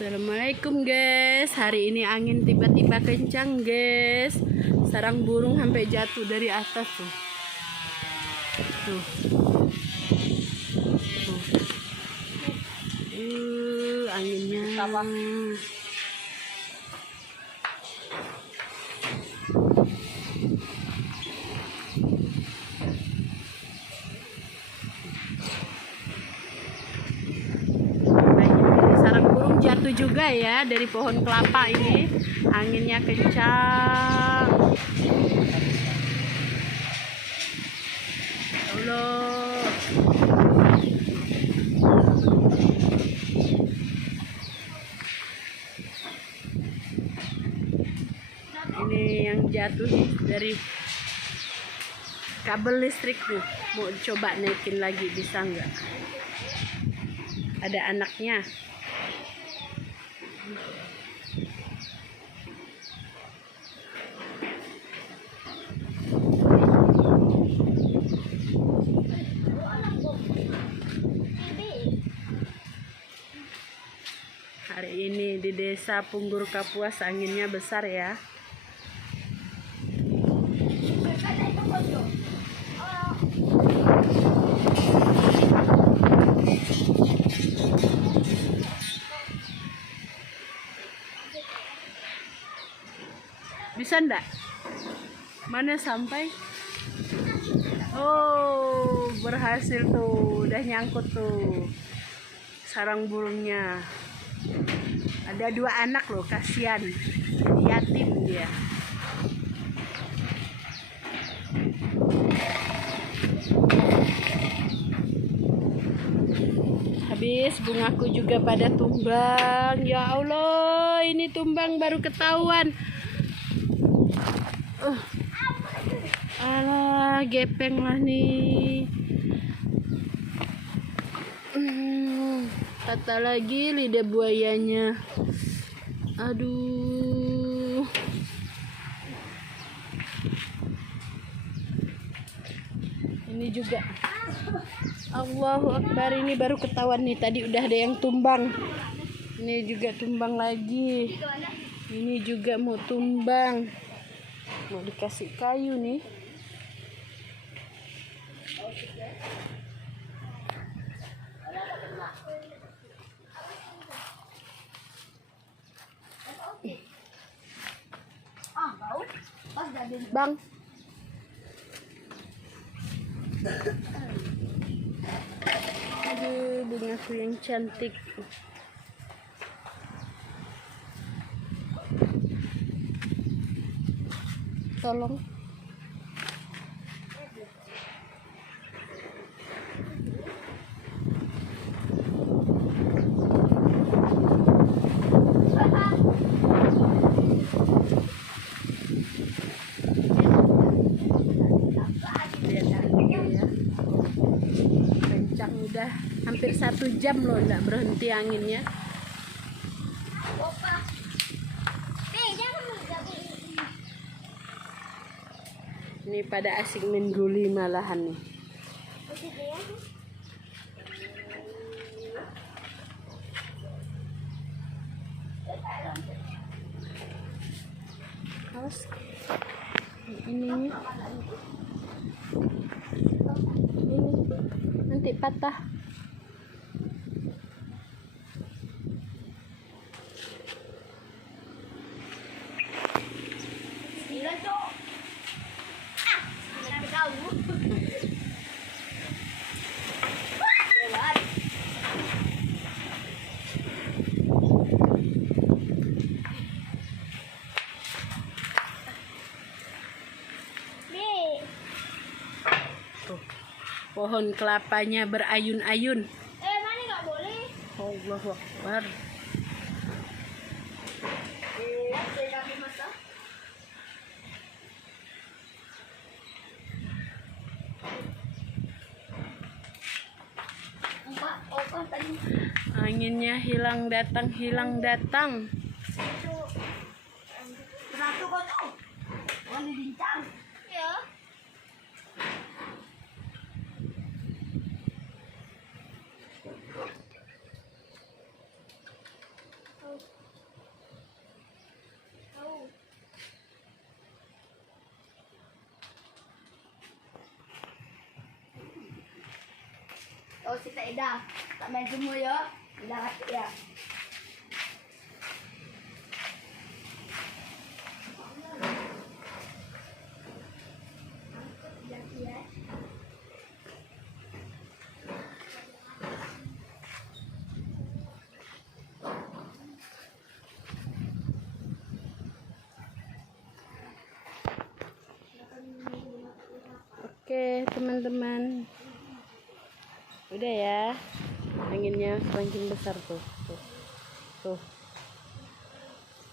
Assalamualaikum guys. Hari ini angin tiba-tiba kencang guys. Sarang burung sampai jatuh dari atas tuh. Tuh. Anginnya. Jatuh juga ya dari pohon kelapa ini, anginnya kencang. Allah. Ini yang jatuh dari kabel listrik tuh, mau coba naikin lagi, bisa nggak? Ada anaknya. Hari ini di desa Punggur Kapuas anginnya besar ya. Bisa ndak? Mana sampai? Oh, berhasil tuh, udah nyangkut tuh sarang burungnya. Ada 2 anak loh, kasihan, yatim dia. Habis bungaku juga pada tumbang. Ya Allah, ini tumbang baru ketahuan. Alah, gepeng lah nih. Kata lagi lidah buayanya. Aduh. Ini juga. Allahu Akbar, ini baru ketahuan nih, tadi udah ada yang tumbang. Ini juga tumbang lagi. Ini juga mau tumbang. Mau dikasih kayu nih. Bang. Aduh, bungaku yang cantik. Tolong. Kencang, udah hampir 1 jam loh nggak berhenti anginnya. Ini pada asik main guli malahan nih. Awas. Ini nanti patah. Pohon kelapanya berayun-ayun. Mana nggak boleh? Allahu Akbar. Anginnya hilang datang, hilang datang. Satu kok tuh? Oh, dibincang. Ya. Oh, si Ida. Tak main semua ya. Bilang hati ya. Oke teman-teman, udah ya, anginnya semakin besar tuh.